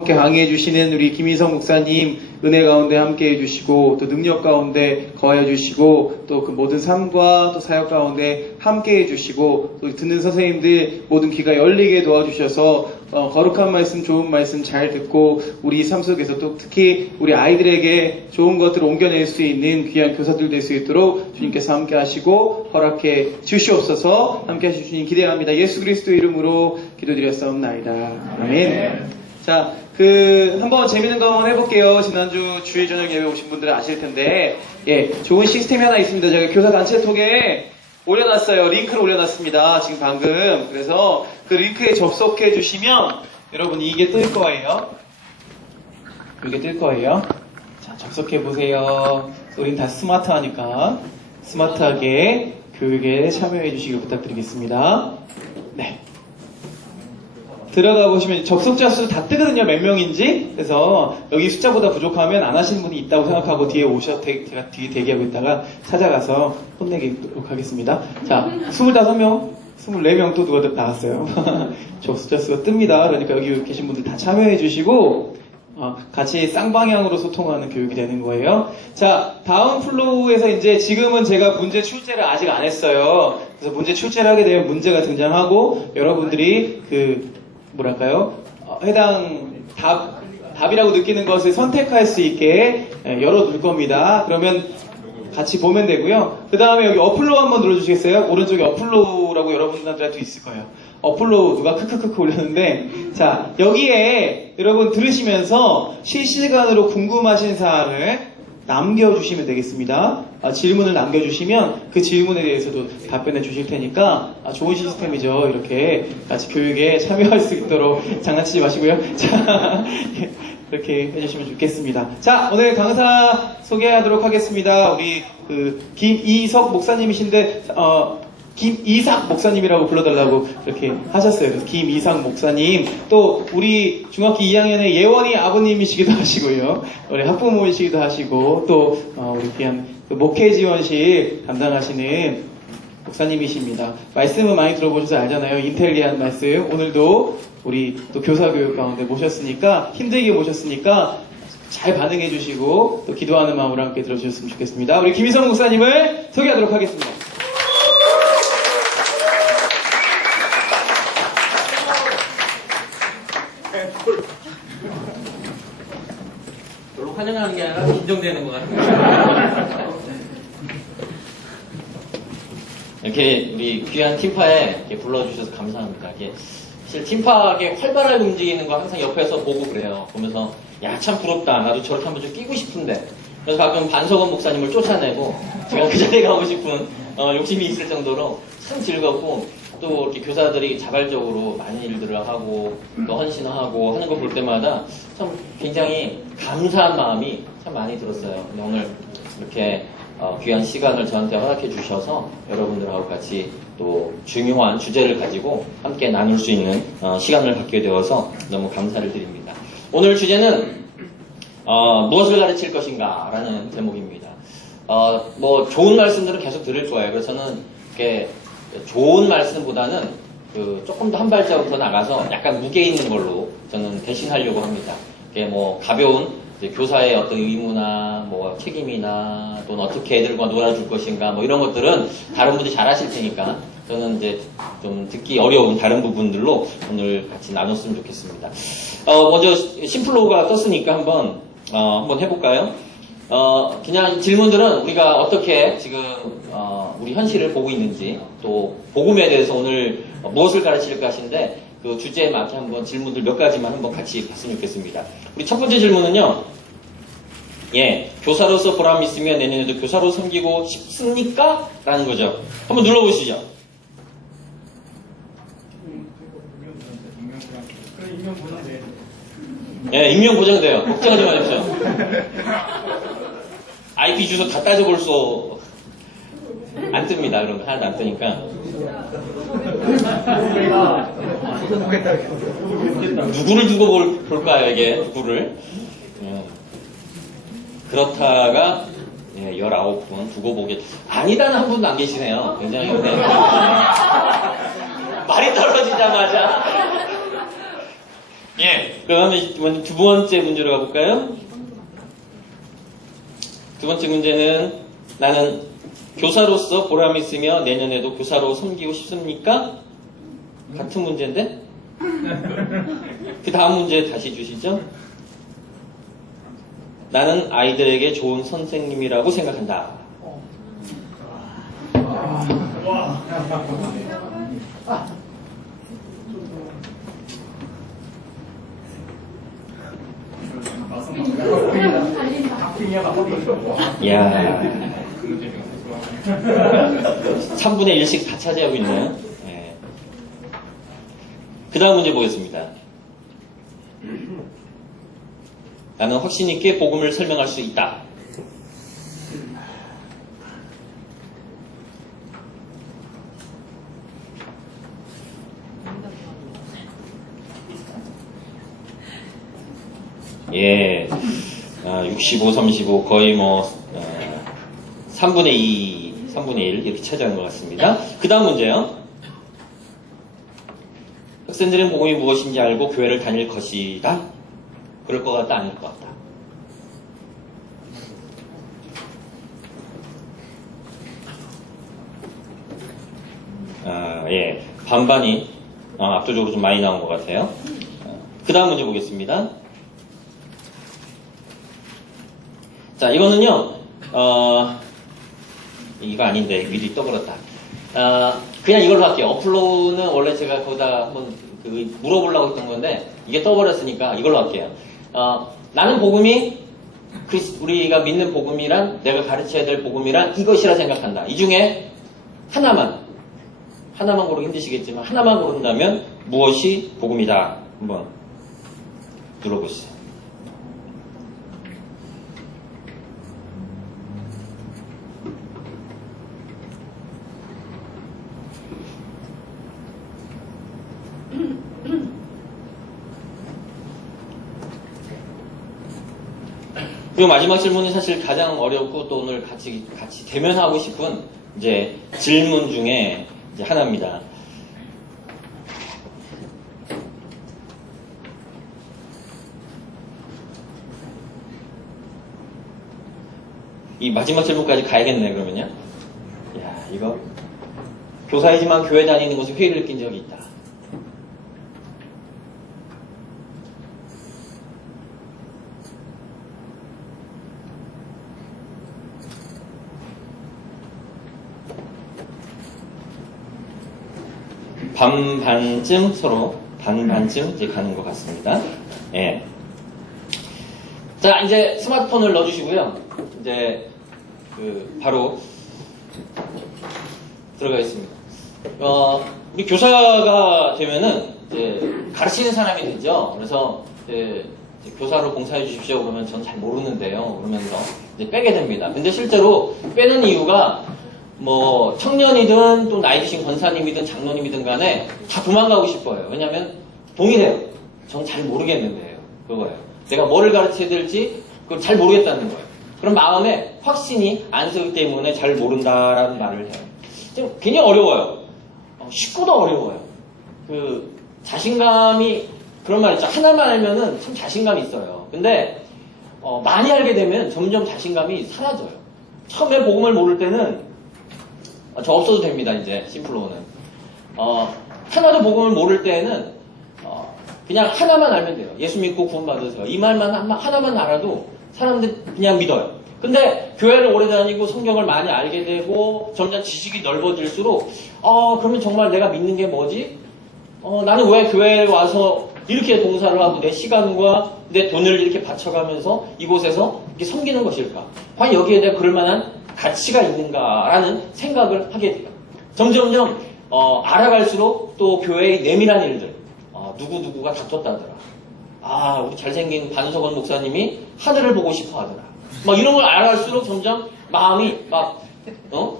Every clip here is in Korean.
함께 강의해 주시는 우리 김희성 목사님 은혜 가운데 함께 해주시고 또 능력 가운데 거해 주시고 또 그 모든 삶과 또 사역 가운데 함께 해주시고 또 듣는 선생님들 모든 귀가 열리게 도와주셔서 거룩한 말씀 좋은 말씀 잘 듣고 우리 삶 속에서 또 특히 우리 아이들에게 좋은 것들을 옮겨낼 수 있는 귀한 교사들 될 수 있도록 주님께서 함께 하시고 허락해 주시옵소서. 함께 하실 주님 기대합니다. 예수 그리스도 이름으로 기도드렸사옵나이다. 아멘. 자, 한번 재밌는 거 한번 해볼게요. 지난주 주일 저녁 예배 오신 분들은 아실 텐데, 좋은 시스템이 하나 있습니다. 제가 교사 단체톡에 올려놨어요. 링크를 올려놨습니다. 지금 방금. 그래서 그 링크에 접속해 주시면, 여러분 이게 뜰 거예요. 이게 뜰 거예요. 자, 접속해 보세요. 우린 다 스마트하니까, 스마트하게 교육에 참여해 주시길 부탁드리겠습니다. 네. 들어가 보시면 접속자 수 다 뜨거든요. 몇 명인지. 그래서 여기 숫자보다 부족하면 안 하시는 분이 있다고 생각하고 뒤에 제가 뒤에 대기하고 있다가 찾아가서 혼내도록 하겠습니다. 자, 25명, 24명 또 누가 나왔어요. 접속자 수가 뜹니다. 그러니까 여기 계신 분들 다 참여해 주시고 같이 쌍방향으로 소통하는 교육이 되는 거예요. 자, 다음 플로우에서 이제 지금은 제가 문제 출제를 아직 안 했어요. 그래서 문제 출제를 하게 되면 문제가 등장하고 여러분들이 해당 답이라고 느끼는 것을 선택할 수 있게 열어둘 겁니다. 그러면 같이 보면 되고요. 그 다음에 여기 어플로우 한번 눌러주시겠어요? 오른쪽에 어플로우라고 여러분들한테도 있을 거예요. 어플로우 누가 크크크크 올렸는데, 자, 여기에 여러분 들으시면서 실시간으로 궁금하신 사항을 남겨주시면 되겠습니다. 질문을 남겨주시면 그 질문에 대해서도 답변해 주실 테니까 좋은 시스템이죠. 이렇게 같이 교육에 참여할 수 있도록 장난치지 마시고요. 자, 그렇게 해주시면 좋겠습니다. 자, 오늘 강사 소개하도록 하겠습니다. 우리 김이석 목사님이신데 김이삭 목사님이라고 불러달라고 이렇게 하셨어요. 그래서 김이삭 목사님, 또 우리 중학교 2학년의 예원이 아버님이시기도 하시고요. 우리 학부모이시기도 하시고, 또 우리 귀한 목회 지원실 담당하시는 목사님이십니다. 말씀은 많이 들어보셔서 알잖아요. 인텔리한 말씀. 오늘도 우리 또 교사 교육 가운데 모셨으니까, 힘들게 모셨으니까 잘 반응해 주시고 또 기도하는 마음으로 함께 들어주셨으면 좋겠습니다. 우리 김희성 목사님을 소개하도록 하겠습니다. 별로 환영하는 게 아니라 긴장되는 것 같아요. 이렇게 우리 귀한 팀파에 이렇게 불러주셔서 감사합니다. 사실 팀파에 활발하게 움직이는 거 항상 옆에서 보고 그래요. 보면서 야, 참 부럽다. 나도 저렇게 한번 좀 끼고 싶은데. 그래서 가끔 반석원 목사님을 쫓아내고 제가 그 자리에 가고 싶은 욕심이 있을 정도로 참 즐겁고, 또 이렇게 교사들이 자발적으로 많은 일들을 하고 또 헌신하고 하는 거 볼 때마다 참 굉장히 감사한 마음이 참 많이 들었어요. 근데 오늘 이렇게 귀한 시간을 저한테 허락해 주셔서 여러분들하고 같이 또 중요한 주제를 가지고 함께 나눌 수 있는 시간을 갖게 되어서 너무 감사를 드립니다. 오늘 주제는 무엇을 가르칠 것인가 라는 제목입니다. 좋은 말씀들은 계속 들을 거예요. 그래서 저는 이렇게 좋은 말씀보다는 조금 더 한 발자국 더 나가서 약간 무게 있는 걸로 저는 대신하려고 합니다. 가벼운 교사의 어떤 의무나 책임이나 또는 어떻게 애들과 놀아줄 것인가 이런 것들은 다른 분들이 잘 하실 테니까 저는 이제 좀 듣기 어려운 다른 부분들로 오늘 같이 나눴으면 좋겠습니다. 먼저 심플로우가 떴으니까 한번 해볼까요? 그냥 질문들은 우리가 어떻게 지금 우리 현실을 보고 있는지, 또 복음에 대해서 오늘 무엇을 가르칠까 하시는데 그 주제에 맞게 한번 질문들 몇 가지만 한번 같이 봤으면 좋겠습니다. 우리 첫 번째 질문은요. 교사로서 보람 있으면 내년에도 교사로 섬기고 싶습니까? 라는 거죠. 한번 눌러보시죠. 익명 보장돼요. 걱정하지 마십시오. IP 주소 다 따져볼 수 안 뜹니다. 그런 거 하나도 안 뜨니까. 누구를 두고 볼까요, 이게? 누구를? 그렇다가 19분 두고 보게. 아니다는 한 분도 안 계시네요. 굉장히 말이 떨어지자마자 예. 그러면 먼저 두 번째 문제로 가볼까요? 두 번째 문제는 나는 교사로서 보람이 있으며 내년에도 교사로 섬기고 싶습니까? 같은 문제인데? 그 다음 문제 다시 주시죠. 나는 아이들에게 좋은 선생님이라고 생각한다. 이야. 3분의 1씩 다 차지하고 있네요. 예. 그 다음 문제 보겠습니다. 나는 확신 있게 복음을 설명할 수 있다. 예, 65, 35 거의 뭐 3분의 2, 3분의 1 이렇게 차지하는 것 같습니다. 그 다음 문제요. 학생들은 복음이 무엇인지 알고 교회를 다닐 것이다. 그럴 것 같다, 아닐 것 같다. 예, 반반이 압도적으로 좀 많이 나온 것 같아요. 그 다음 문제 보겠습니다. 자, 이거는요, 이거 아닌데, 미리 떠버렸다. 그냥 이걸로 할게요. 어플로는 원래 제가 거기다 한번 물어보려고 했던 건데, 이게 떠버렸으니까 이걸로 할게요. 나는 복음이, 우리가 믿는 복음이란, 내가 가르쳐야 될 복음이란 이것이라 생각한다. 이 중에 하나만 고르기 힘드시겠지만, 하나만 고른다면 무엇이 복음이다. 한번 눌러보시죠. 그리고 마지막 질문이 사실 가장 어렵고 또 오늘 같이 대면하고 싶은 이제 질문 중에 이제 하나입니다. 이 마지막 질문까지 가야겠네, 그러면요. 야, 이거 교사이지만 교회 다니는 곳에 회의를 낀 적이 있다. 반반쯤 서로 반반쯤 이제 가는 것 같습니다. 예. 자, 이제 스마트폰을 넣어주시고요. 이제 바로 들어가겠습니다. 우리 교사가 되면은 이제 가르치는 사람이 되죠. 그래서 이제 교사로 봉사해 주십시오. 그러면 전 잘 모르는데요. 그러면서 이제 빼게 됩니다. 근데 실제로 빼는 이유가 뭐 청년이든 또 나이 드신 권사님이든 장로님이든 간에 다 도망가고 싶어요. 왜냐하면 동일해요. 전 잘 모르겠는데요. 그거예요. 내가 뭐를 가르쳐야 될지 그걸 잘 모르겠다는 거예요. 그럼 마음에 확신이 안 서기 때문에 잘 모른다라는 말을 해요. 좀 굉장히 어려워요. 쉽고도 어려워요. 자신감이 그런 말 있죠. 하나만 알면은 참 자신감이 있어요. 근데 많이 알게 되면 점점 자신감이 사라져요. 처음에 복음을 모를 때는 저 없어도 됩니다. 이제 심플로는 하나도 복음을 모를 때는 그냥 하나만 알면 돼요. 예수 믿고 구원받으세요. 이 말만 하나만 알아도 사람들 그냥 믿어요. 근데 교회를 오래 다니고 성경을 많이 알게 되고 점점 지식이 넓어질수록 그러면 정말 내가 믿는 게 뭐지? 나는 왜 교회에 와서 이렇게 동사를 하고 내 시간과 내 돈을 이렇게 바쳐가면서 이곳에서 이렇게 섬기는 것일까? 과연 여기에 대해 그럴 만한 가치가 있는가라는 생각을 하게 돼요. 점점점 알아갈수록 또 교회의 내밀한 일들, 누구누구가 다퉜다더라. 우리 잘생긴 반석원 목사님이 하늘을 보고 싶어 하더라. 막 이런 걸 알아갈수록 점점 마음이 막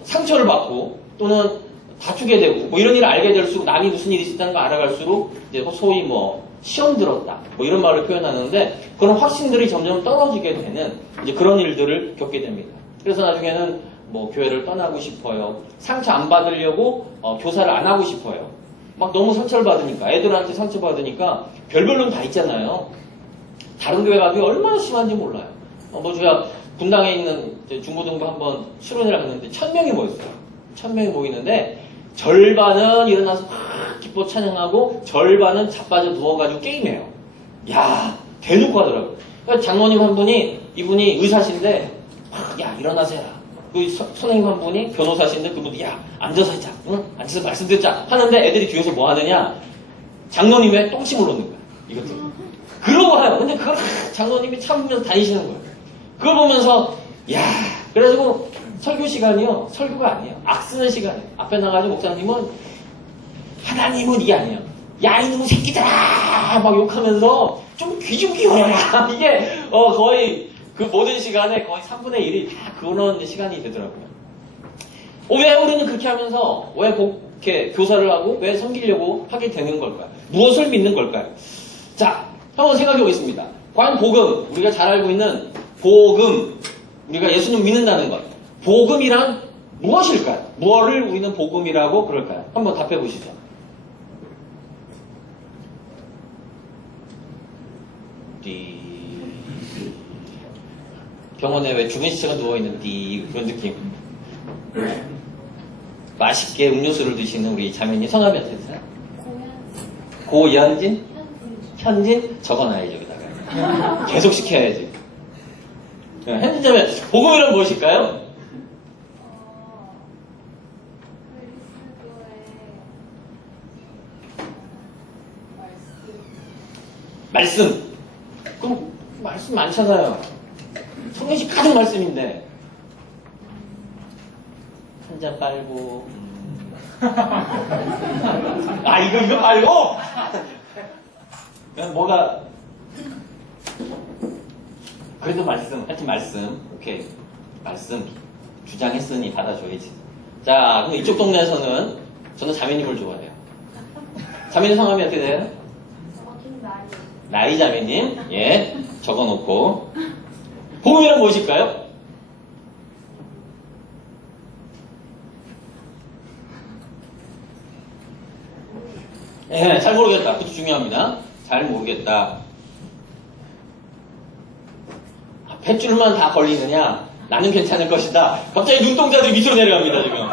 상처를 받고 또는 다투게 되고 뭐 이런 일을 알게 될수록 남이 무슨 일이 있었다는 걸 알아갈수록 이제 소위 뭐 시험 들었다 뭐 이런 말을 표현하는데 그런 확신들이 점점 떨어지게 되는 이제 그런 일들을 겪게 됩니다. 그래서 나중에는 뭐 교회를 떠나고 싶어요. 상처 안 받으려고 교사를 안 하고 싶어요. 막 너무 상처를 받으니까 애들한테 상처 받으니까 별별론 다 있잖아요. 다른 교회 가도 얼마나 심한지 몰라요. 제가 분당에 있는 중고등부 한번 수련회를 갔는데 1000명이 모였어요. 1000명이 모이는데 절반은 일어나서 막 기뻐 찬양하고 절반은 자빠져 누워가지고 게임해요. 야, 대놓고 하더라고요. 그러니까 장로님 한 분이, 이분이 의사신데 야, 일어나서 해라. 선생님 한 분이 변호사신데 그분이 야, 앉아서 하자. 응? 앉아서 말씀 듣자. 하는데 애들이 뒤에서 뭐 하느냐? 장로님의 똥침을 놓는 거야. 이것들. 그러고 해요. 근데 그걸 장로님이 참으면서 다니시는 거예요. 그걸 보면서 야, 그래가지고 설교 시간이요. 설교가 아니에요. 악 쓰는 시간이에요. 앞에 나가지고 목사님은 하나님은 이게 아니에요. 야, 이놈의 새끼들아! 막 욕하면서 좀 귀 좀 기울여라. 이게 거의 그 모든 시간에 거의 3분의 1이 다 그런 시간이 되더라고요. 왜 우리는 그렇게 하면서 왜 이렇게 교사를 하고 왜 섬기려고 하게 되는 걸까요? 무엇을 믿는 걸까요? 자, 한번 생각해 보겠습니다. 과연 복음, 우리가 잘 알고 있는 복음, 우리가 예수님 믿는다는 것, 복음이란 무엇일까요? 무엇을 우리는 복음이라고 그럴까요? 한번 답해 보시죠. 병원에 왜 죽은 시체가 누워있는 그런 느낌. 맛있게 음료수를 드시는 우리 자매님 성함이 어떻게 되세요? 고연진? 현진? 적어놔야지 여기다가. 계속 시켜야지. 현진 자매, 복음이란 무엇일까요? 말씀. 그럼 말씀 많잖아요. 성경시 가득 말씀인데 한 잔 빨고 이거 빨고 뭐가 그래도 말씀 하여튼 말씀 오케이 말씀 주장했으니 받아줘야지. 자, 그럼 이쪽 동네에서는 저는 자매님을 좋아해요. 자매님 성함이 어떻게 돼요? 나이 자매님. 예, 적어놓고. 복음이란 무엇일까요? 예, 잘 모르겠다. 그것도 중요합니다. 잘 모르겠다. 밧줄만 다 걸리느냐? 나는 괜찮을 것이다. 갑자기 눈동자들이 밑으로 내려갑니다, 지금.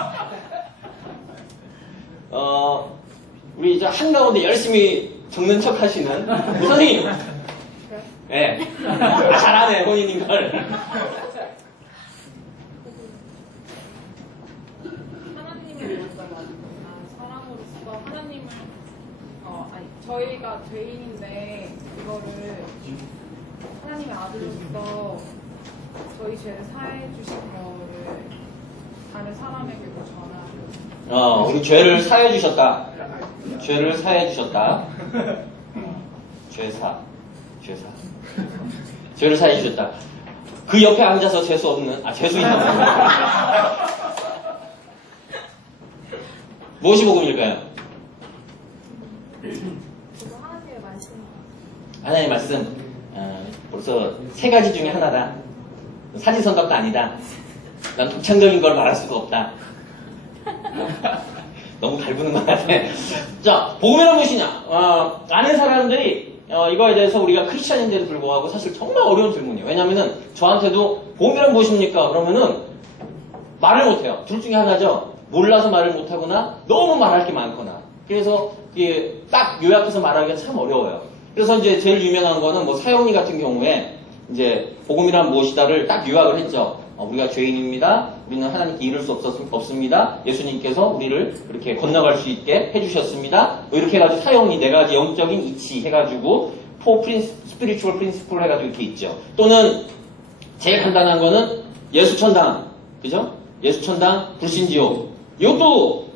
우리 이제 한가운데 열심히 적는 척 하시는 선생님. 예. 잘하네, 본인인 걸. 하나님을 사람으로서 하나님을 저희가 죄인인데 이거를 하나님의 아들로서 저희 죄를 사해 주신 거를 다른 사람에게도 전하는. 우리 죄를 사해 주셨다. 죄를 사해 주셨다. 죄사. 죄를 사해 주셨다. 그 옆에 앉아서 재수 없는, 재수 있는 분. 무엇이 복음일까요? 그거 하나님의 말씀. 하나님의 말씀. 벌써 3가지 중에 하나다. 사지선답도 아니다. 난 독창적인 걸 말할 수가 없다. 너무 갈구는 것 같아. 자, 복음이란 무엇이냐? 아는 사람들이 이거에 대해서 우리가 크리스찬인데도 불구하고 사실 정말 어려운 질문이에요. 왜냐면은 저한테도 복음이란 무엇입니까? 그러면은 말을 못해요. 둘 중에 하나죠. 몰라서 말을 못하거나 너무 말할 게 많거나. 그래서 이게 딱 요약해서 말하기가 참 어려워요. 그래서 이제 제일 유명한 거는 뭐 사형리 같은 경우에 이제 복음이란 무엇이다를 딱 요약을 했죠. 우리가 죄인입니다. 우리는 하나님께 이룰 수 없습니다. 예수님께서 우리를 이렇게 건너갈 수 있게 해주셨습니다. 뭐 이렇게 해가지고 사형리 4가지 영적인 이치 해가지고 스피리추얼 프린시플 해가지고 이렇게 있죠. 또는 제일 간단한 거는 예수천당, 그죠? 예수천당, 불신지옥. 이것도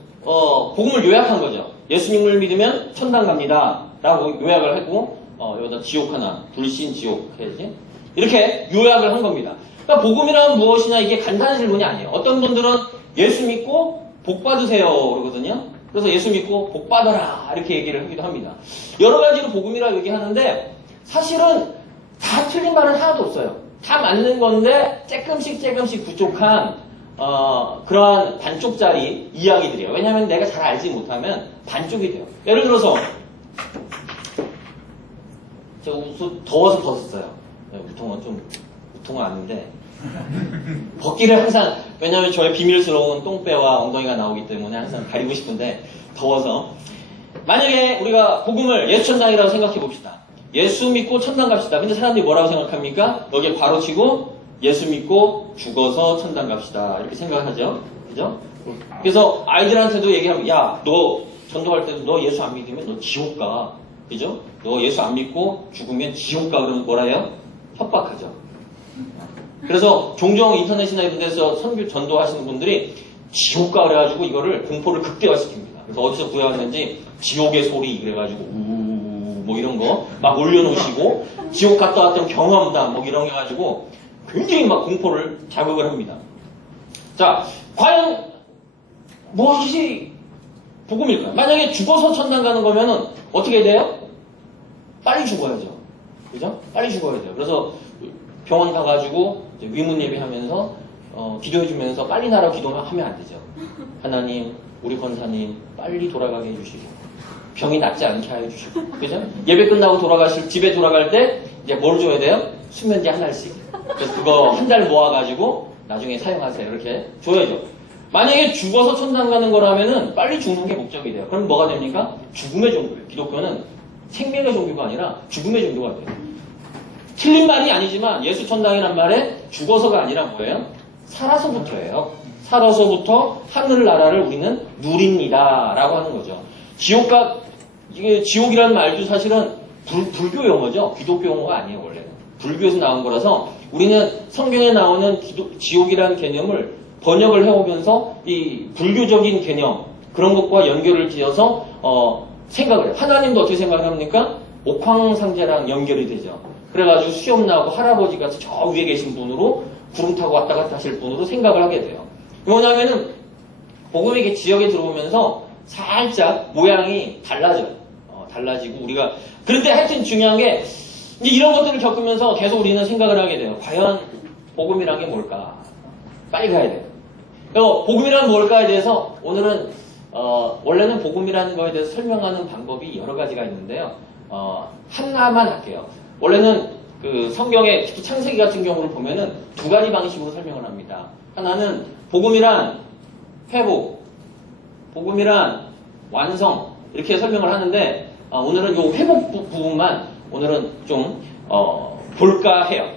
복음을 요약한 거죠. 예수님을 믿으면 천당 갑니다. 라고 요약을 하고 여기다 지옥 하나, 불신지옥 해야지. 이렇게 요약을 한 겁니다. 그러니까 복음이란 무엇이냐 이게 간단한 질문이 아니에요. 어떤 분들은 예수 믿고 복 받으세요 그러거든요. 그래서 예수 믿고 복 받아라 이렇게 얘기를 하기도 합니다. 여러 가지로 복음이라고 얘기하는데 사실은 다 틀린 말은 하나도 없어요. 다 맞는 건데 조금씩 부족한 그러한 반쪽짜리 이야기들이에요. 왜냐하면 내가 잘 알지 못하면 반쪽이 돼요. 예를 들어서 제가 옷을 더워서 벗었어요. 네, 우통은 아닌데 벗기를 항상, 왜냐하면 저의 비밀스러운 똥배와 엉덩이가 나오기 때문에 항상 가리고 싶은데 더워서. 만약에 우리가 복음을 예수 천당이라고 생각해 봅시다. 예수 믿고 천당 갑시다. 근데 사람들이 뭐라고 생각합니까? 여기에 바로 치고 예수 믿고 죽어서 천당 갑시다. 이렇게 생각하죠. 그죠? 그래서 아이들한테도 얘기하면, 야, 너 전도할 때도 너 예수 안 믿으면 너 지옥 가. 그죠? 너 예수 안 믿고 죽으면 지옥 가. 그러면 뭐라 해요? 협박하죠. 그래서 종종 인터넷이나 이런 데서 선교 전도하시는 분들이 지옥 가 그래가지고 이거를 공포를 극대화시킵니다. 그래서 어디서 구해왔는지 지옥의 소리 그래가지고 뭐 이런 거 막 올려놓으시고 지옥 갔다 왔던 경험담 뭐 이런 거 해가지고 굉장히 막 공포를 자극을 합니다. 자, 과연 무엇이 복음일까요? 만약에 죽어서 천당 가는 거면은 어떻게 돼요? 빨리 죽어야죠. 그죠? 빨리 죽어야 돼요. 그래서 병원 가가지고 이제 위문 예배하면서 기도해주면서 빨리 나라 기도하면 안 되죠. 하나님, 우리 권사님 빨리 돌아가게 해주시고 병이 낫지 않게 해주시고, 그죠? 예배 끝나고 집에 돌아갈 때 이제 뭘 줘야 돼요? 수면제 한 알씩. 그래서 그거 한 달 모아가지고 나중에 사용하세요. 이렇게 줘야죠. 만약에 죽어서 천당 가는 거라면은 빨리 죽는 게 목적이 돼요. 그럼 뭐가 됩니까? 죽음의 종교예요. 기독교는 생명의 종교가 아니라 죽음의 종교가 돼요. 틀린 말이 아니지만 예수 천당이란 말에 죽어서가 아니라 뭐예요? 살아서부터예요. 살아서부터 하늘나라를 우리는 누립니다. 라고 하는 거죠. 이게 지옥이라는 말도 사실은 불교 용어죠. 기독교 용어가 아니에요, 원래는. 불교에서 나온 거라서 우리는 성경에 나오는 지옥이라는 개념을 번역을 해오면서 이 불교적인 개념, 그런 것과 연결을 지어서 생각을 해요. 하나님도 어떻게 생각을 합니까? 옥황상제랑 연결이 되죠. 그래가지고 수염 나고 할아버지 같이 저 위에 계신 분으로 구름 타고 왔다 갔다 하실 분으로 생각을 하게 돼요. 뭐냐면은 복음이 이렇게 지역에 들어오면서 살짝 모양이 달라져요. 달라지고 우리가, 그런데 하여튼 중요한 게 이제 이런 것들을 겪으면서 계속 우리는 생각을 하게 돼요. 과연 복음이란 게 뭘까? 빨리 가야 돼요. 복음이란 뭘까에 대해서 오늘은 원래는 복음이라는 거에 대해서 설명하는 방법이 여러 가지가 있는데요. 하나만 할게요. 원래는 그 성경의 특히 창세기 같은 경우를 보면은 두 가지 방식으로 설명을 합니다. 하나는 복음이란 회복, 복음이란 완성, 이렇게 설명을 하는데 오늘은 이 회복 부분만 오늘은 좀 볼까 해요.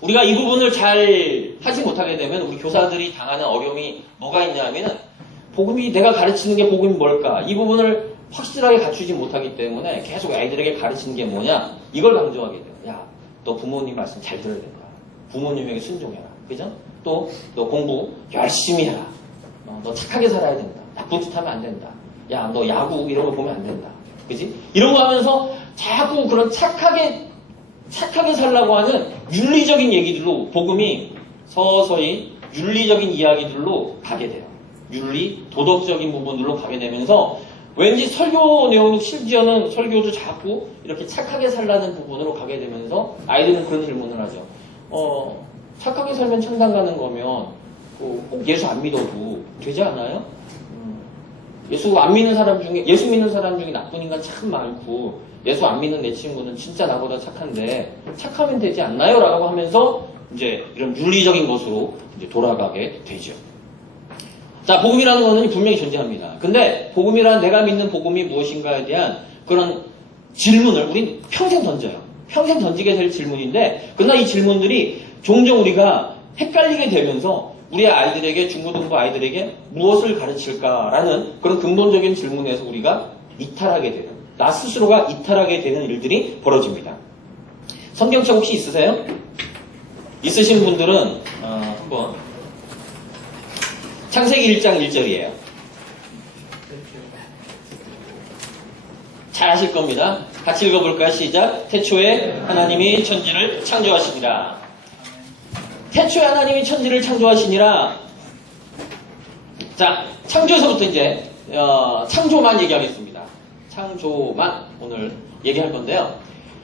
우리가 이 부분을 잘 하지 못하게 되면 우리 교사들이 당하는 어려움이 뭐가 있냐면은 복음이, 내가 가르치는 게 복음이 뭘까? 이 부분을 확실하게 갖추지 못하기 때문에 계속 아이들에게 가르치는 게 뭐냐? 이걸 강조하게 돼요. 야, 너 부모님 말씀 잘 들어야 된다. 부모님에게 순종해라. 그죠? 또 너 공부 열심히 해라. 너 착하게 살아야 된다. 나쁜 짓 하면 안 된다. 야, 너 야구 이런 거 보면 안 된다. 그지? 이런 거 하면서 자꾸 그런 착하게 살라고 하는 윤리적인 얘기들로 복음이 서서히 윤리적인 이야기들로 가게 돼요. 윤리, 도덕적인 부분들로 가게 되면서 왠지 설교 내용도, 심지어는 설교도 자꾸 이렇게 착하게 살라는 부분으로 가게 되면서 아이들은 그런 질문을 하죠. 착하게 살면 천당 가는 거면 꼭 예수 안 믿어도 되지 않아요? 예수 믿는 사람 중에 나쁜 인간 참 많고 예수 안 믿는 내 친구는 진짜 나보다 착한데 착하면 되지 않나요? 라고 하면서 이제 이런 윤리적인 것으로 이제 돌아가게 되죠. 자, 복음이라는 것은 분명히 존재합니다. 근데 복음이란, 내가 믿는 복음이 무엇인가에 대한 그런 질문을 우린 평생 던져요. 평생 던지게 될 질문인데, 그러나 이 질문들이 종종 우리가 헷갈리게 되면서 우리 아이들에게, 중고등부 아이들에게 무엇을 가르칠까라는 그런 근본적인 질문에서 우리가 이탈하게 돼요. 나 스스로가 이탈하게 되는 일들이 벌어집니다. 성경책 혹시 있으세요? 있으신 분들은 한번 창세기 1장 1절이에요. 잘 아실 겁니다. 같이 읽어볼까요? 시작. 태초에 하나님이 천지를 창조하시니라. 태초에 하나님이 천지를 창조하시니라. 자, 창조에서부터 이제 창조만 얘기하겠습니다. 창조만 오늘 얘기할 건데요.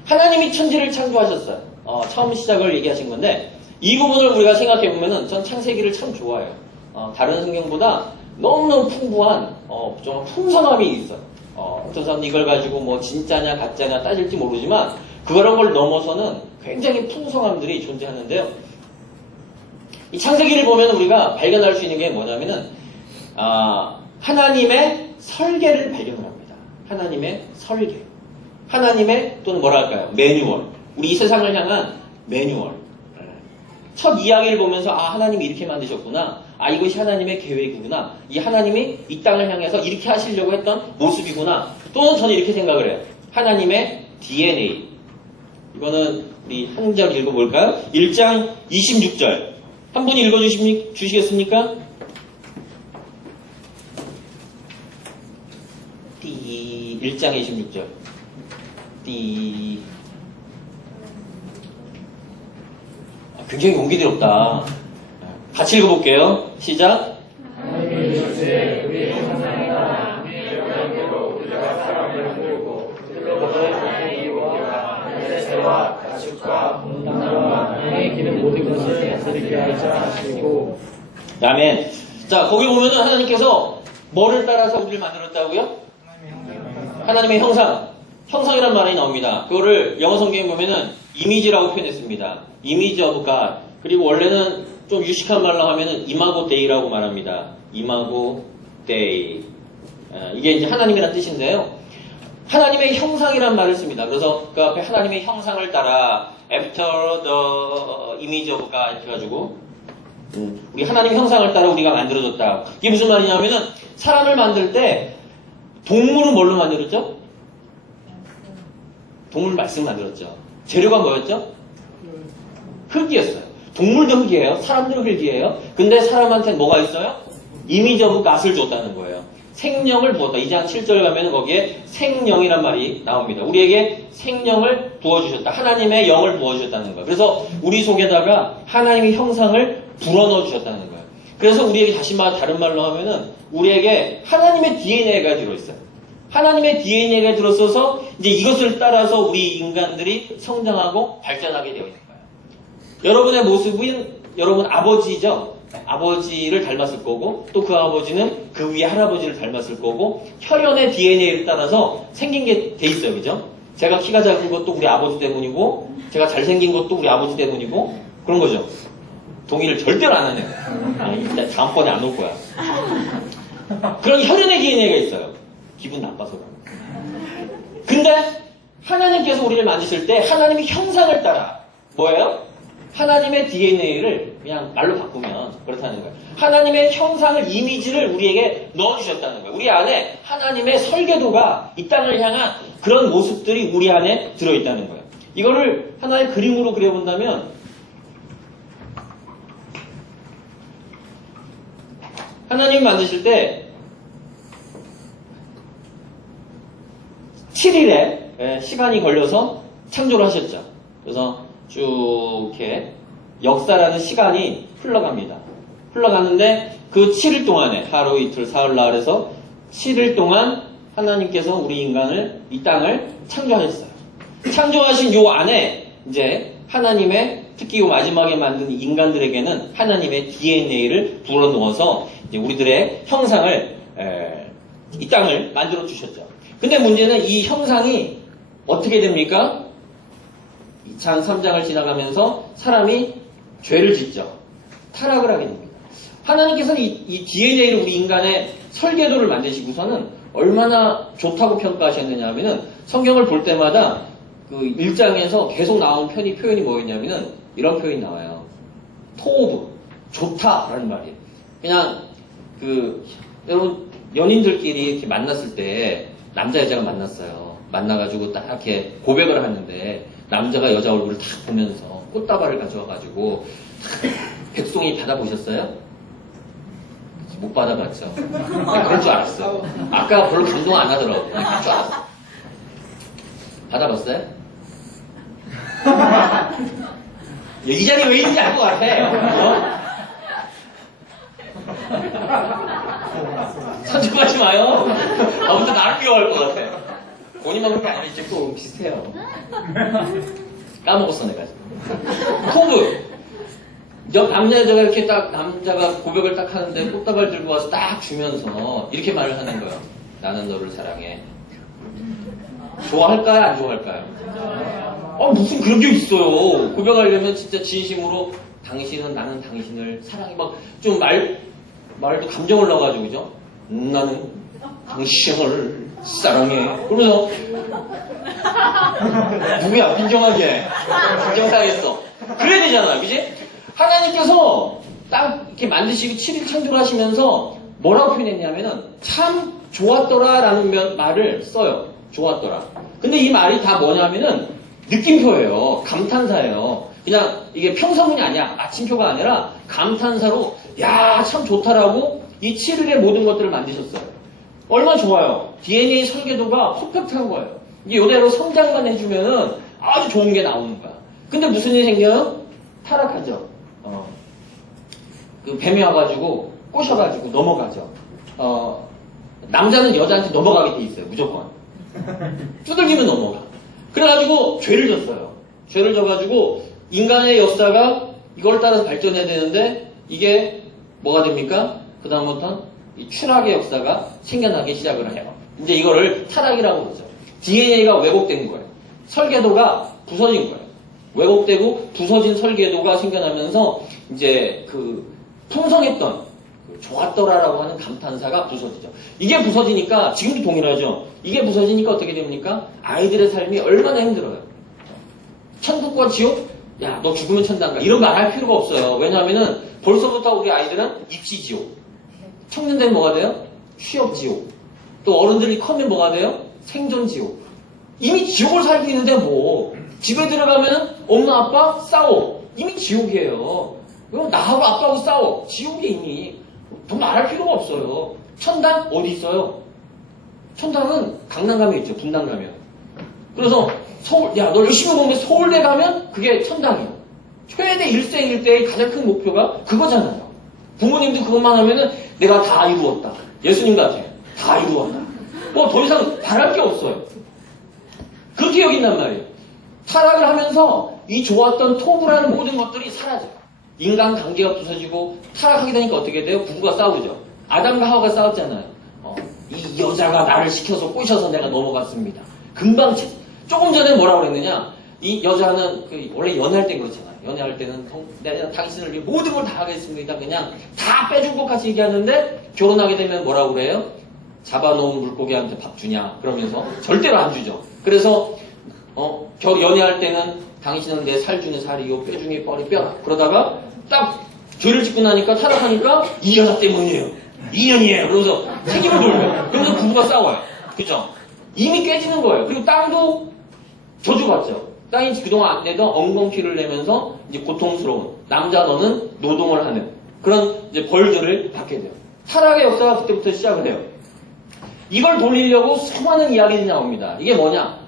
하나님이 천지를 창조하셨어요. 처음 시작을 얘기하신 건데 이 부분을 우리가 생각해보면은 전 창세기를 참 좋아해요. 다른 성경보다 너무너무 풍부한 좀 풍성함이 있어요. 어떤 사람은 이걸 가지고 뭐 진짜냐 가짜냐 따질지 모르지만 그런 걸 넘어서는 굉장히 풍성함들이 존재하는데요. 이 창세기를 보면 우리가 발견할 수 있는 게 뭐냐면은 하나님의 설계를 발견을 합니다. 하나님의 설계. 하나님의 또는 뭐랄까요? 매뉴얼. 우리 이 세상을 향한 매뉴얼. 첫 이야기를 보면서 하나님이 이렇게 만드셨구나. 이것이 하나님의 계획이구나. 이 하나님이 이 땅을 향해서 이렇게 하시려고 했던 모습이구나. 또는 저는 이렇게 생각을 해요. 하나님의 DNA. 이거는 우리 한 절 읽어볼까요? 1장 26절. 한 분이 읽어주시겠습니까? 1장 26절. 굉장히 용기들이 없다. 같이 읽어볼게요. 시작. 아멘. 자, 거기 보면은 하나님께서 뭐를 따라서 우리를 만들었다고요? 하나님의 형상. 형상이란 말이 나옵니다. 그거를 영어 성경에 보면은 이미지라고 표현했습니다. 이미지 오브 갓. 그리고 원래는 좀 유식한 말로 하면은 이마고 데이라고 말합니다. 이마고 데이. 이게 이제 하나님이라는 뜻인데요. 하나님의 형상이란 말을 씁니다. 그래서 그 앞에 하나님의 형상을 따라 after the image of God 이렇게 해가지고 우리 하나님 형상을 따라 우리가 만들어졌다. 이게 무슨 말이냐면은 사람을 만들 때 동물은 뭘로 만들었죠? 동물 말씀 만들었죠. 재료가 뭐였죠? 흙이었어요. 동물도 흙이에요. 사람도 흙이에요. 근데 사람한테는 뭐가 있어요? 이미지 오브 갓을 줬다는 거예요. 생명을 부었다. 2장 7절 가면 거기에 생명이란 말이 나옵니다. 우리에게 생명을 부어주셨다. 하나님의 영을 부어주셨다는 거예요. 그래서 우리 속에다가 하나님의 형상을 불어넣어 주셨다는 거예요. 그래서 우리에게 다른 말로 하면은 우리에게 하나님의 DNA가 들어있어요. 하나님의 DNA가 들어서서 이제 이것을 따라서 우리 인간들이 성장하고 발전하게 되어 있는 거예요. 여러분의 모습은 여러분 아버지죠. 아버지를 닮았을 거고 또 그 아버지는 그 위에 할아버지를 닮았을 거고 혈연의 DNA를 따라서 생긴 게 돼 있어요. 그죠? 제가 키가 작은 것도 우리 아버지 때문이고 제가 잘생긴 것도 우리 아버지 때문이고 그런 거죠. 동의를 절대로 안 하네요. 일단 다음번에 안 올 거야. 그런 혈연의 DNA가 있어요. 기분 나빠서 그런. 근데 하나님께서 우리를 만드실 때 하나님의 형상을 따라 뭐예요? 하나님의 DNA를 그냥 말로 바꾸면 그렇다는 거예요. 하나님의 형상을, 이미지를 우리에게 넣어주셨다는 거예요. 우리 안에 하나님의 설계도가 이 땅을 향한 그런 모습들이 우리 안에 들어있다는 거예요. 이거를 하나의 그림으로 그려본다면 하나님 만드실 때 7일에 시간이 걸려서 창조를 하셨죠. 그래서 쭉 이렇게 역사라는 시간이 흘러갑니다. 흘러가는데 그 7일 동안에 하루 이틀 사흘 나흘에서 7일 동안 하나님께서 우리 인간을 이 땅을 창조하셨어요. 창조하신 요 안에 이제 하나님의 특히 요 마지막에 만든 인간들에게는 하나님의 DNA를 불어넣어서 이제 우리들의 형상을 이 땅을 만들어 주셨죠. 근데 문제는 이 형상이 어떻게 됩니까? 2장 3장을 지나가면서 사람이 죄를 짓죠. 타락을 하게 됩니다. 하나님께서는 이 DNA를 우리 인간의 설계도를 만드시고서는 얼마나 좋다고 평가하셨느냐 하면은 성경을 볼 때마다 그 1장에서 계속 나온 표현이 뭐였냐면은 이런 표현이 나와요. 토브, 좋다라는 말이에요. 그냥 여러분 연인들끼리 이렇게 만났을 때 남자 여자가 만났어요. 만나가지고 딱 이렇게 고백을 하는데 남자가 여자 얼굴을 딱 보면서 꽃다발을 가져와가지고 백송이 받아보셨어요? 못 받아봤죠. 그럴 줄 알았어. 아까 별로 감동 안 하더라고. 그럴 줄 알았어. 받아봤어요? 이 자리 왜 있는지 알 것 같아. 선택하지 마요. 아무튼 나를 미워할 것 같아. 본인만 그렇게 안 했지. 또 비슷해요. 까먹었어, 내가. 토브. 남자가 이렇게 딱, 남자가 고백을 딱 하는데 꽃다발 들고 와서 딱 주면서 이렇게 말을 하는 거예요. 나는 너를 사랑해. 좋아할까요? 안 좋아할까요? 무슨 그런 게 있어요. 고백하려면 진짜 진심으로 당신은 나는 당신을 사랑해. 막 좀 말도 감정을 넣어가지고, 그죠? 나는 당신을 사랑해. 그러면서, 누구야? 빈정하게. 빈정사겠어. 그래야 되잖아. 그지? 하나님께서 딱 이렇게 만드시고 7일 창조하시면서 뭐라고 표현했냐면은 참 좋았더라라는 말을 써요. 좋았더라. 근데 이 말이 다 뭐냐면은 느낌표예요. 감탄사예요. 그냥 이게 평서문이 아니야. 마침표가 아니라 감탄사로 야, 참 좋다라고 이 7일의 모든 것들을 만드셨어요. 얼마나 좋아요. DNA 설계도가 퍼펙트한 거예요. 이게 이대로 성장만 해주면은 아주 좋은 게 나오는 거야. 근데 무슨 일이 생겨요? 타락하죠. 그 뱀이 와가지고 꼬셔가지고 넘어가죠. 남자는 여자한테 넘어가게 돼 있어요. 무조건. 두들기면 넘어가. 그래가지고 죄를 졌어요. 죄를 져가지고 인간의 역사가 이걸 따라서 발전해야 되는데 이게 뭐가 됩니까? 그 다음부터 이 추락의 역사가 생겨나기 시작을 해요. 이제 이거를 타락이라고 그러죠. DNA가 왜곡된 거예요. 설계도가 부서진 거예요. 왜곡되고 부서진 설계도가 생겨나면서 이제 그 풍성했던 좋았더라라고 하는 감탄사가 부서지죠. 이게 부서지니까 지금도 동일하죠. 이게 부서지니까 어떻게 됩니까? 아이들의 삶이 얼마나 힘들어요. 천국과 지옥? 야, 너 죽으면 천당 가. 이런 말 할 필요가 없어요. 왜냐하면은 벌써부터 우리 아이들은 입시지옥. 청년되면 뭐가 돼요? 취업지옥. 또 어른들이 커면 뭐가 돼요? 생존지옥. 이미 지옥을 살고 있는데 뭐. 집에 들어가면 엄마 아빠 싸워. 이미 지옥이에요. 그럼 나하고 아빠하고 싸워. 지옥이 이미. 더 말할 필요가 없어요. 천당 어디 있어요? 천당은 강남 가면 있죠. 분당 가면. 그래서 서울, 야, 너 열심히 공부해서 서울대 가면 그게 천당이에요. 최대 일생일대의 가장 큰 목표가 그거잖아요. 부모님도 그것만 하면은 내가 다 이루었다. 예수님 같아. 다 이루었다. 뭐 더 이상 바랄 게 없어요. 그렇게 여긴단 말이에요. 타락을 하면서 이 좋았던 토부라는 모든 것들이 사라져요. 인간관계가 부서지고 타락하게 되니까 어떻게 돼요? 부부가 싸우죠. 아담과 하와가 싸웠잖아요. 이 여자가 나를 시켜서 꼬셔서 내가 넘어갔습니다. 금방 조금 전에 뭐라고 그랬느냐? 이 여자는 원래 연애할 때 그렇잖아요. 연애할 때는 내가 당신을 위해 모든 걸 다 하겠습니다. 그냥 다 빼줄 것 같이 얘기하는데 결혼하게 되면 뭐라고 그래요? 잡아놓은 물고기한테 밥 주냐? 그러면서 절대로 안 주죠. 그래서 연애할 때는 당신은 내 살 중에 살이요, 뼈 중에 뼈라. 그러다가 딱 죄를 짓고 나니까 타락하니까 이 여자 때문이에요. 인연이에요. 그러면서 책임을 돌려요. 그러면서 부부가 싸워요. 그죠? 이미 깨지는 거예요. 그리고 땅도 저주받죠. 땅이 그동안 안 내던 엉겅퀴를 내면서 이제 고통스러운 남자 너는 노동을 하는 그런 이제 벌들을 받게 돼요. 타락의 역사가 그때부터 시작을 해요. 이걸 돌리려고 수많은 이야기들이 나옵니다. 이게 뭐냐?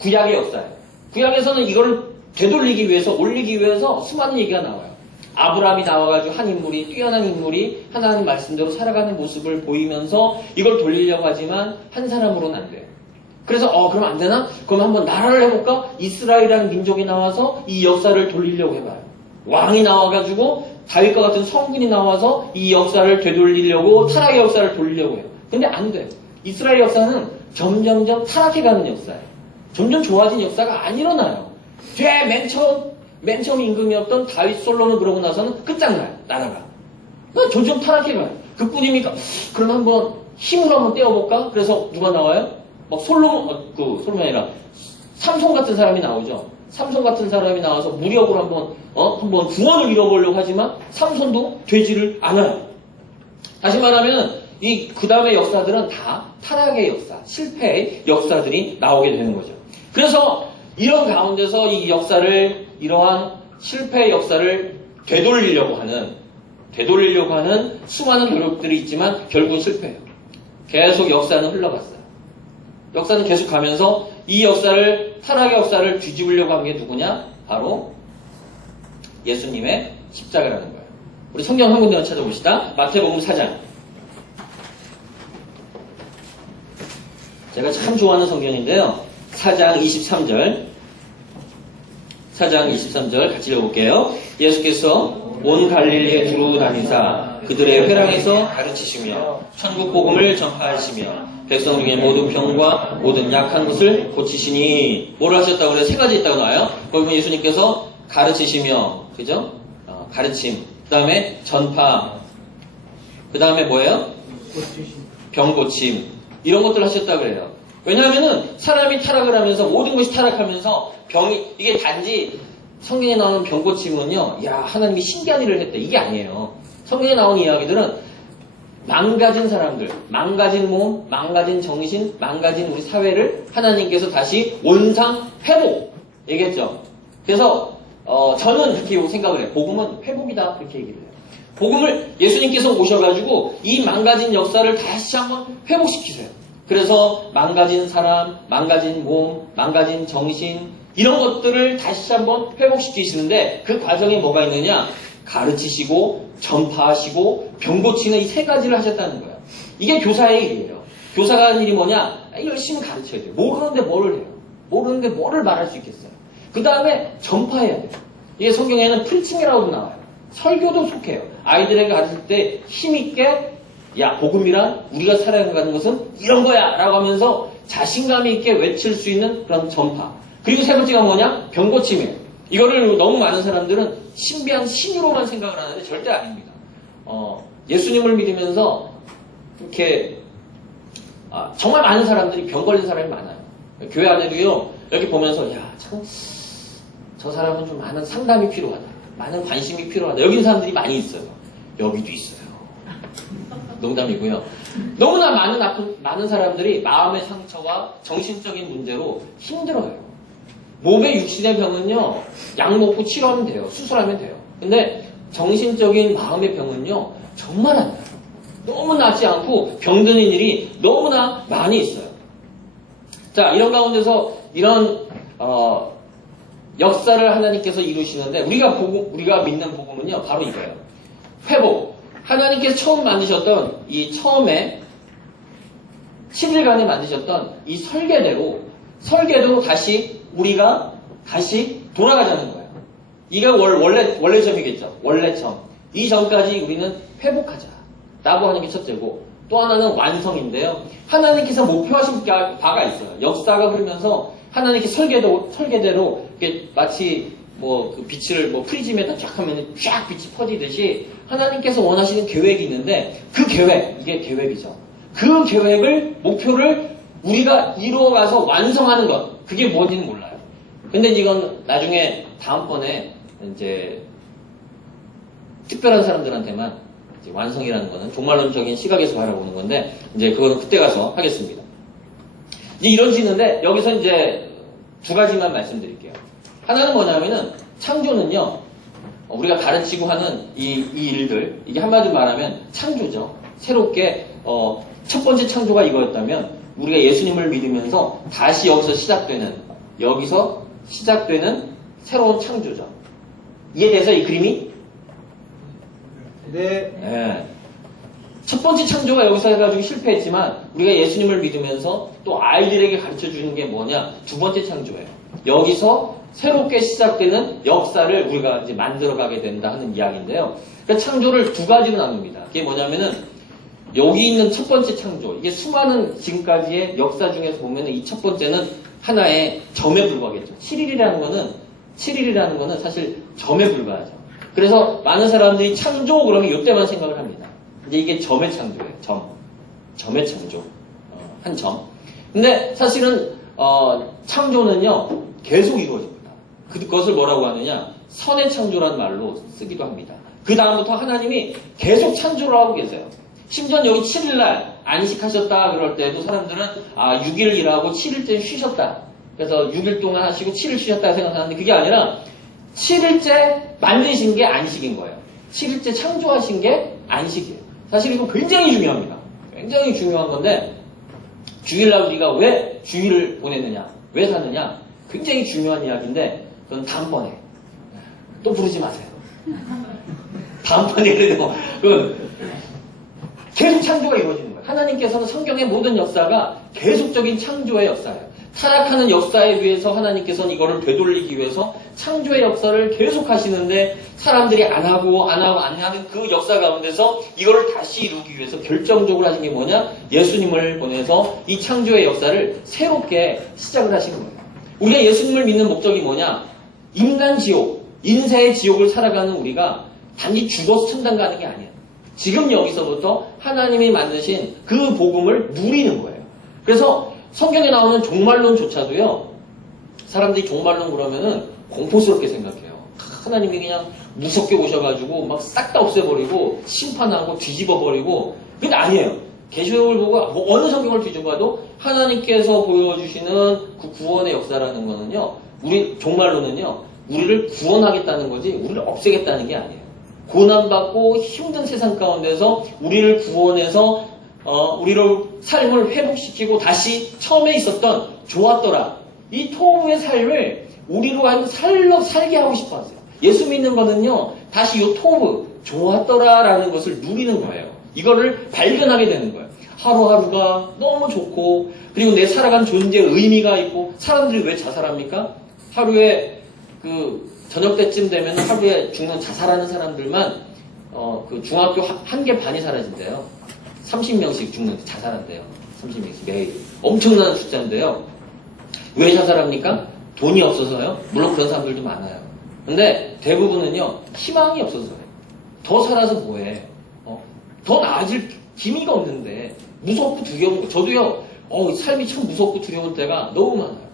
구약의 역사예요. 구약에서는 이걸 되돌리기 위해서 올리기 위해서 수많은 얘기가 나와요. 아브라함이 나와가지고 한 인물이 뛰어난 인물이 하나님 말씀대로 살아가는 모습을 보이면서 이걸 돌리려고 하지만 한 사람으로는 안 돼요. 그래서 그럼 안 되나? 그럼 한번 나라를 해볼까? 이스라엘이라는 민족이 나와서 이 역사를 돌리려고 해봐요. 왕이 나와가지고 다윗과 같은 성군이 나와서 이 역사를 되돌리려고 타락의 역사를 돌리려고 해요. 근데 안 돼요. 이스라엘 역사는 점점점 타락해가는 역사예요. 점점 좋아진 역사가 안 일어나요. 맨 처음 임금이었던 다윗 솔로몬 그러고 나서는 끝장나요. 나라가. 점점 타락해가요. 그뿐입니까? 그럼 한번 힘으로 한번 떼어볼까? 그래서 누가 나와요? 막 솔로몬이 아니라 삼손 같은 사람이 나오죠. 삼손 같은 사람이 나와서 무력으로 한번 구원을 이뤄보려고 하지만 삼손도 되지를 않아요. 다시 말하면 그 다음의 역사들은 다 타락의 역사, 실패의 역사들이 나오게 되는 거죠. 그래서 이런 가운데서 이 역사를 이러한 실패의 역사를 되돌리려고 하는 수많은 노력들이 있지만 결국은 실패해요. 계속 역사는 흘러갔어요. 역사는 계속 가면서 이 역사를 타락의 역사를 뒤집으려고 한 게 누구냐? 바로 예수님의 십자가라는 거예요. 우리 성경 한 군데만 찾아봅시다. 마태복음 4장. 제가 참 좋아하는 성경인데요. 4장 23절. 4장 23절 같이 읽어볼게요. 예수께서 온 갈릴리에 두루 다니사 그들의 회랑에서 가르치시며 천국 복음을 전파하시며 백성 중에 모든 병과 모든 약한 것을 고치시니 뭐를 하셨다고 그래요? 세 가지 있다고 나와요. 거기 보면 예수님께서 가르치시며, 그죠? 가르침. 그 다음에 전파. 그 다음에 뭐예요? 병 고침. 이런 것들을 하셨다고 그래요. 왜냐하면은 사람이 타락을 하면서 모든 것이 타락하면서 이게 단지 성경에 나오는 병 고침은요, 야, 하나님이 신기한 일을 했다. 이게 아니에요. 성경에 나오는 이야기들은 망가진 사람들, 망가진 몸, 망가진 정신, 망가진 우리 사회를 하나님께서 다시 원상 회복 얘기했죠. 그래서 저는 그렇게 생각을 해요. 복음은 회복이다 그렇게 얘기를 해요. 복음을 예수님께서 오셔가지고 이 망가진 역사를 다시 한번 회복시키세요. 그래서 망가진 사람, 망가진 몸, 망가진 정신 이런 것들을 다시 한번 회복시키시는데 그 과정에 뭐가 있느냐? 가르치시고 전파하시고 병 고치는 이 세 가지를 하셨다는 거예요. 이게 교사의 일이에요. 교사가 하는 일이 뭐냐? 열심히 가르쳐야 돼요. 모르는데 뭐를 해요? 모르는데 뭐를 말할 수 있겠어요? 그 다음에 전파해야 돼요. 이게 성경에는 프리칭이라고도 나와요. 설교도 속해요. 아이들에게 가르칠 때 힘있게 야, 복음이란 우리가 살아가는 것은 이런 거야 라고 하면서 자신감 있게 외칠 수 있는 그런 전파. 그리고 세 번째가 뭐냐? 병 고침이에요. 이거를 너무 많은 사람들은 신비한 신유로만 생각을 하는데 절대 아닙니다. 예수님을 믿으면서 이렇게 정말 많은 사람들이 병 걸린 사람이 많아요. 교회 안에도요. 여기 보면서 야, 참 저 사람은 좀 많은 상담이 필요하다. 많은 관심이 필요하다. 여기 있는 사람들이 많이 있어요. 여기도 있어요. 농담이고요. 너무나 많은 사람들이 마음의 상처와 정신적인 문제로 힘들어요. 몸의 육신의 병은요, 약 먹고 치료하면 돼요. 수술하면 돼요. 근데 정신적인 마음의 병은요, 정말 안 나요. 너무 낫지 않고 병드는 일이 너무나 많이 있어요. 자, 이런 가운데서 이런 역사를 하나님께서 이루시는데 우리가 믿는 복음은요, 바로 이거예요. 회복. 하나님께서 처음 만드셨던 이 처음에 7일간에 만드셨던 이 설계대로 다시 우리가 다시 돌아가자는 거예요. 이게 원래 점이겠죠. 원래 점. 이 점까지 우리는 회복하자. 라고 하는 게 첫째고 또 하나는 완성인데요. 하나님께서 목표하신 바가 있어요. 역사가 흐르면서 하나님께서 설계대로 이렇게 마치 그 빛을 프리즘에다 쫙 하면 쫙 빛이 퍼지듯이 하나님께서 원하시는 계획이 있는데 그 계획, 이게 계획이죠. 그 계획을, 목표를 우리가 이루어가서 완성하는 것. 그게 뭔지는 몰라요. 근데 이건 나중에 다음번에 이제 특별한 사람들한테만 이제 완성이라는 거는 종말론적인 시각에서 바라보는 건데 이제 그거는 그때 가서 하겠습니다. 이제 이런지는데 여기서 이제 두 가지만 말씀드릴게요. 하나는 뭐냐면은 창조는요. 우리가 가르치고 하는 이 일들 이게 한마디로 말하면 창조죠. 새롭게 첫 번째 창조가 이거였다면 우리가 예수님을 믿으면서 다시 여기서 시작되는 새로운 창조죠. 이해돼서 이 그림이? 네. 첫 번째 창조가 여기서 해가지고 실패했지만 우리가 예수님을 믿으면서 또 아이들에게 가르쳐주는 게 뭐냐? 두 번째 창조예요. 여기서 새롭게 시작되는 역사를 우리가 이제 만들어가게 된다 하는 이야기인데요. 그러니까 창조를 두 가지로 나눕니다. 그게 뭐냐면은 여기 있는 첫 번째 창조, 이게 수많은 지금까지의 역사 중에서 보면은 이 첫 번째는 하나의 점에 불과하겠죠. 7일이라는 거는 사실 점에 불과하죠. 그래서 많은 사람들이 창조 그러면 이때만 생각을 합니다. 근데 이게 점의 창조예요. 점의 창조. 한 점. 근데 사실은 창조는요 계속 이루어집니다. 그것을 뭐라고 하느냐? 선의 창조라는 말로 쓰기도 합니다. 그 다음부터 하나님이 계속 창조를 하고 계세요. 심지어 여기 7일날 안식하셨다 그럴 때도 사람들은 6일 일하고 7일째 쉬셨다. 그래서 6일 동안 하시고 7일 쉬셨다 생각하는데 그게 아니라 7일째 만드신 게 안식인 거예요. 7일째 창조하신 게 안식이에요. 사실 이거 굉장히 중요합니다. 굉장히 중요한 건데 주일날 우리가 왜 주일을 보내느냐? 왜 사느냐? 굉장히 중요한 이야기인데 그건 다음번에 또 부르지 마세요. 다음번에 그래도 계속 창조가 이루어지는 거예요. 하나님께서는 성경의 모든 역사가 계속적인 창조의 역사예요. 타락하는 역사에 비해서 하나님께서는 이거를 되돌리기 위해서 창조의 역사를 계속 하시는데 사람들이 안 하는 그 역사 가운데서 이거를 다시 이루기 위해서 결정적으로 하신 게 뭐냐? 예수님을 보내서 이 창조의 역사를 새롭게 시작을 하시는 거예요. 우리가 예수님을 믿는 목적이 뭐냐? 인간 지옥, 인생의 지옥을 살아가는 우리가 단지 죽어서 천당 가는 게 아니에요. 지금 여기서부터 하나님이 만드신 그 복음을 누리는 거예요. 그래서 성경에 나오는 종말론조차도요, 사람들이 종말론 그러면은 공포스럽게 생각해요. 하나님이 그냥 무섭게 오셔가지고 막 싹 다 없애버리고 심판하고 뒤집어버리고. 근데 아니에요. 계시록을 보고 어느 성경을 뒤져봐도 하나님께서 보여주시는 그 구원의 역사라는 거는요, 우리 종말론은요, 우리를 구원하겠다는 거지 우리를 없애겠다는 게 아니에요. 고난받고 힘든 세상 가운데서 우리를 구원해서 우리를 삶을 회복시키고 다시 처음에 있었던 좋았더라. 이 토부의 삶을 우리로 하여금 살게 하고 싶어 하세요. 예수 믿는 거는요, 다시 이 토부, 좋았더라라는 것을 누리는 거예요. 이거를 발견하게 되는 거예요. 하루하루가 너무 좋고, 그리고 내 살아간 존재에 의미가 있고, 사람들이 왜 자살합니까? 하루에 저녁 때쯤 되면 하루에 죽는 자살하는 사람들만 그 중학교 한 개 반이 사라진대요. 30명씩 죽는 자살한대요. 30명씩 매일. 엄청난 숫자인데요. 왜 자살합니까? 돈이 없어서요. 물론 그런 사람들도 많아요. 근데 대부분은요, 희망이 없어서요. 더 살아서 뭐해? 더 나아질 기미가 없는데 무섭고 두려운 거. 저도요, 삶이 참 무섭고 두려운 때가 너무 많아요.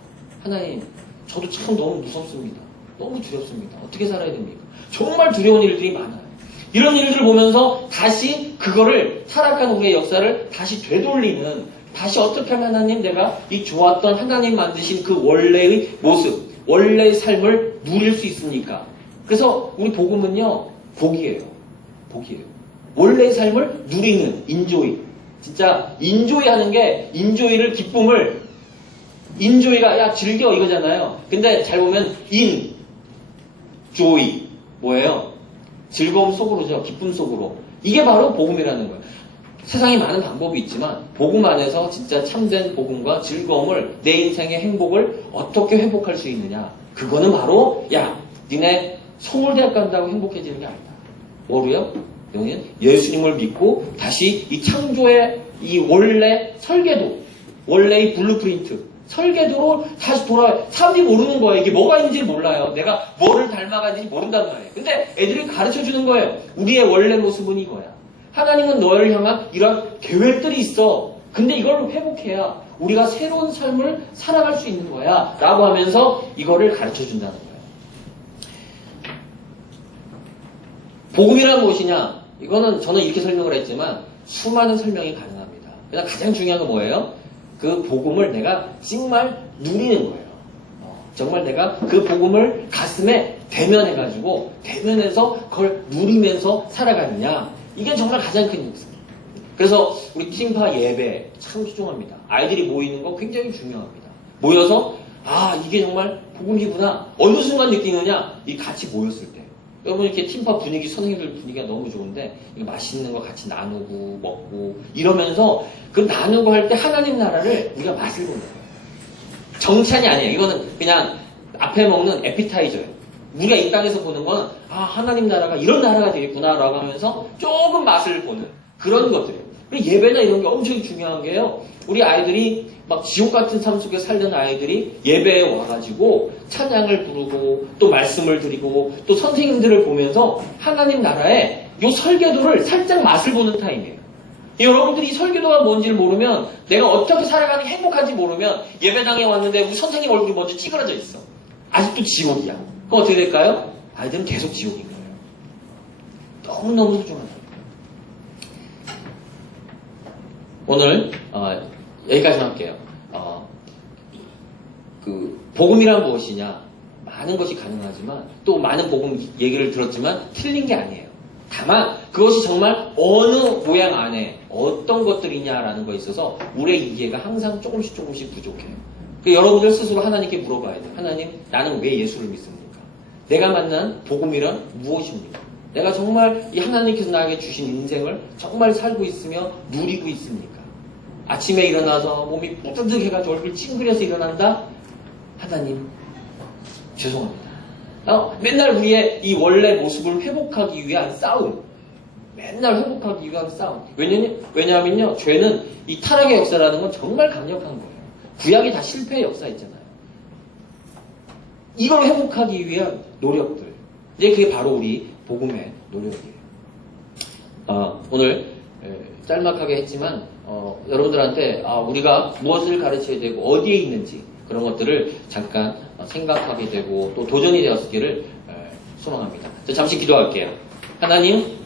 하나님, 저도 참 너무 무섭습니다. 너무 두렵습니다. 어떻게 살아야 됩니까? 정말 두려운 일들이 많아요. 이런 일들을 보면서 다시 그거를 타락한 우리의 역사를 다시 되돌리는, 다시 어떻게 하면 하나님, 내가 이 좋았던 하나님 만드신 그 원래의 모습, 원래의 삶을 누릴 수 있습니까? 그래서 우리 복음은요, 복이에요. 복이에요. 원래의 삶을 누리는 인조이. 진짜 인조이 하는 게, 인조이를, 기쁨을, 인조이가 야 즐겨 이거잖아요. 근데 잘 보면 조이 뭐예요? 즐거움 속으로죠. 기쁨 속으로. 이게 바로 복음이라는 거예요. 세상에 많은 방법이 있지만 복음 안에서 진짜 참된 복음과 즐거움을, 내 인생의 행복을 어떻게 회복할 수 있느냐, 그거는 바로 니네 서울대학 간다고 행복해지는 게 아니다. 뭐로요? 너는 예수님을 믿고 다시 이 창조의 이 원래 설계도, 원래의 블루프린트, 설계도로 다시 돌아와요. 사람들이 모르는 거예요. 이게 뭐가 있는지 몰라요. 내가 뭐를 닮아가는지 모른단 말이에요. 근데 애들이 가르쳐 주는 거예요. 우리의 원래 모습은 이거야. 하나님은 너를 향한 이런 계획들이 있어. 근데 이걸 회복해야 우리가 새로운 삶을 살아갈 수 있는 거야. 라고 하면서 이거를 가르쳐 준다는 거예요. 복음이란 무엇이냐? 이거는 저는 이렇게 설명을 했지만 수많은 설명이 가능합니다. 그냥 가장 중요한 건 뭐예요? 그 복음을 내가 정말 누리는 거예요. 정말 내가 그 복음을 가슴에 대면해가지고, 대면해서 그걸 누리면서 살아가느냐. 이게 정말 가장 큰 역사입니다. 그래서 우리 팀파 예배 참 소중합니다. 아이들이 모이는 거 굉장히 중요합니다. 모여서 이게 정말 복음이구나. 어느 순간 느끼느냐? 이 같이 모였을 때. 여러분, 이렇게 팀파 분위기, 선생님들 분위기가 너무 좋은데 이거 맛있는 거 같이 나누고 먹고 이러면서 그 나누고 할 때 하나님 나라를 우리가 맛을 보는 거예요. 정찬이 아니에요. 이거는 그냥 앞에 먹는 에피타이저예요. 우리가 이 땅에서 보는 건 하나님 나라가 이런 나라가 되겠구나라고 하면서 조금 맛을 보는 그런 것들이에요. 그리고 예배나 이런 게 엄청 중요한 게요. 우리 아이들이 막 지옥 같은 삶 속에 살던 아이들이 예배에 와가지고 찬양을 부르고 또 말씀을 드리고 또 선생님들을 보면서 하나님 나라의 요 설계도를 살짝 맛을 보는 타임이에요. 여러분들이 이 설계도가 뭔지를 모르면, 내가 어떻게 살아가는 게 행복한지 모르면 예배당에 왔는데 우리 선생님 얼굴이 먼저 찌그러져 있어. 아직도 지옥이야. 그럼 어떻게 될까요? 아이들은 계속 지옥인 거예요. 너무너무 소중하다. 오늘 여기까지만 할게요. 복음이란 무엇이냐? 많은 것이 가능하지만 또 많은 복음 얘기를 들었지만 틀린 게 아니에요. 다만 그것이 정말 어느 모양 안에 어떤 것들이냐라는 거에 있어서 우리의 이해가 항상 조금씩 부족해요. 여러분들 스스로 하나님께 물어봐야 돼요. 하나님, 나는 왜 예수를 믿습니까? 내가 만난 복음이란 무엇입니까? 내가 정말 이 하나님께서 나에게 주신 인생을 정말 살고 있으며 누리고 있습니까? 아침에 일어나서 몸이 뿌듯해가지고 얼굴 찡그려서 일어난다? 하나님, 죄송합니다. 맨날 우리의 이 원래 모습을 회복하기 위한 싸움. 맨날 회복하기 위한 싸움. 왜냐하면요, 죄는 이 타락의 역사라는 건 정말 강력한 거예요. 구약이 다 실패의 역사였잖아요. 이걸 회복하기 위한 노력들. 이제 그게 바로 우리 복음의 노력이에요. 오늘 짤막하게 했지만 여러분들한테 우리가 무엇을 가르쳐야 되고 어디에 있는지 그런 것들을 잠깐 생각하게 되고 또 도전이 되었기를 소망합니다. 잠시 기도할게요. 하나님,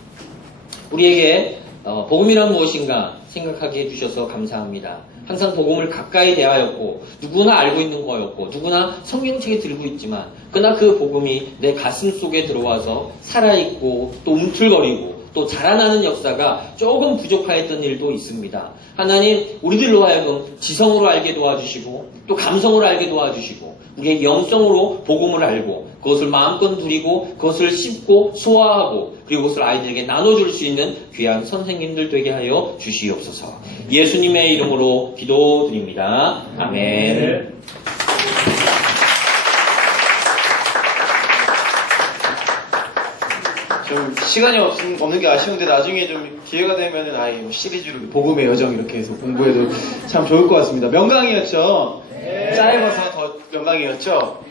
우리에게 복음이란 무엇인가 생각하게 해주셔서 감사합니다. 항상 복음을 가까이 대하였고 누구나 알고 있는 거였고 누구나 성경책에 들고 있지만 그러나 그 복음이 내 가슴 속에 들어와서 살아있고 또 움틀거리고 또 자라나는 역사가 조금 부족하였던 일도 있습니다. 하나님, 우리들로 하여금 지성으로 알게 도와주시고 또 감성으로 알게 도와주시고 우리의 영성으로 복음을 알고 그것을 마음껏 누리고 그것을 씹고 소화하고 그리고 그것을 아이들에게 나눠줄 수 있는 귀한 선생님들 되게 하여 주시옵소서. 예수님의 이름으로 기도드립니다. 아멘. 좀 시간이 없는 게 아쉬운데 나중에 좀 기회가 되면은 시리즈로 복음의 여정 이렇게 해서 공부해도 참 좋을 것 같습니다. 명강이었죠? 짧아서 더 명강이었죠?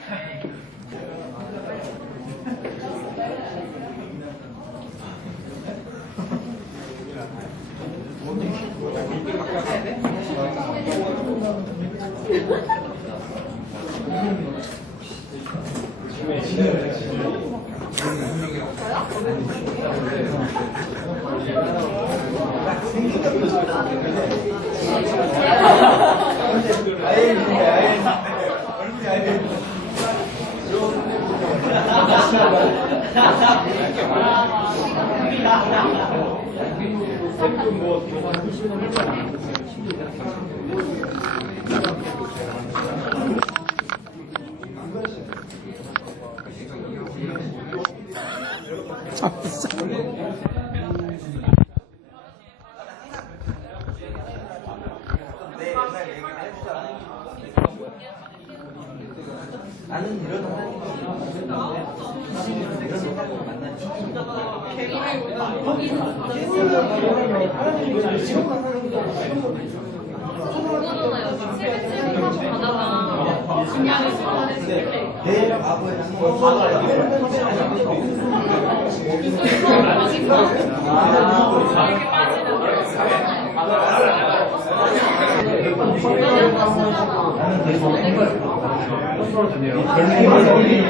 별명이